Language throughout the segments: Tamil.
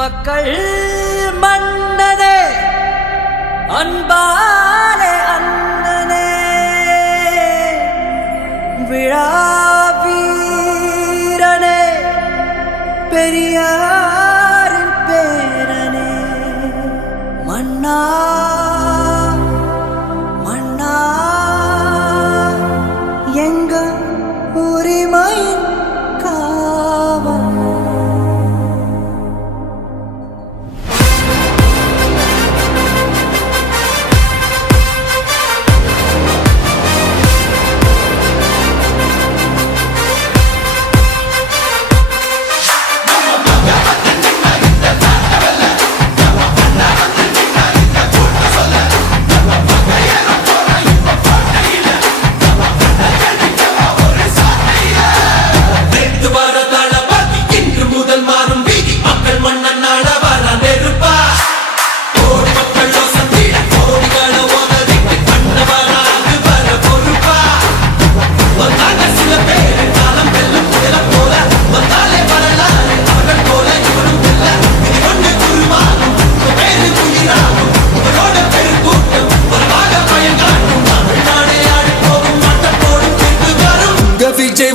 மக்கள் மன்னனே அன்பாலே அண்ணனே விழாவீரனே பெரியாரின் பேரனே மன்னா மன்னா எங்க உரிமையின் காவல்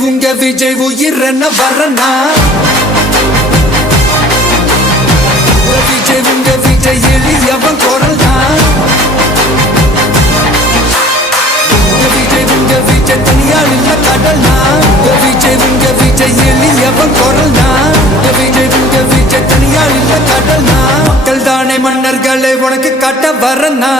உங்க விஜய் உயிரன வரனா உங்க விஜய் எளியவன் குரல் தான் உங்க விஜய் தனியால் இல்ல கடல் உங்க விஜய் எளியவன் குரல் தான் உங்க விஜய் தனியால் இல்ல கடல் மக்கள் தானே மன்னர்களை உனக்கு காட்ட வரனா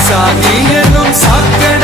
சாமி எனும் சாக்க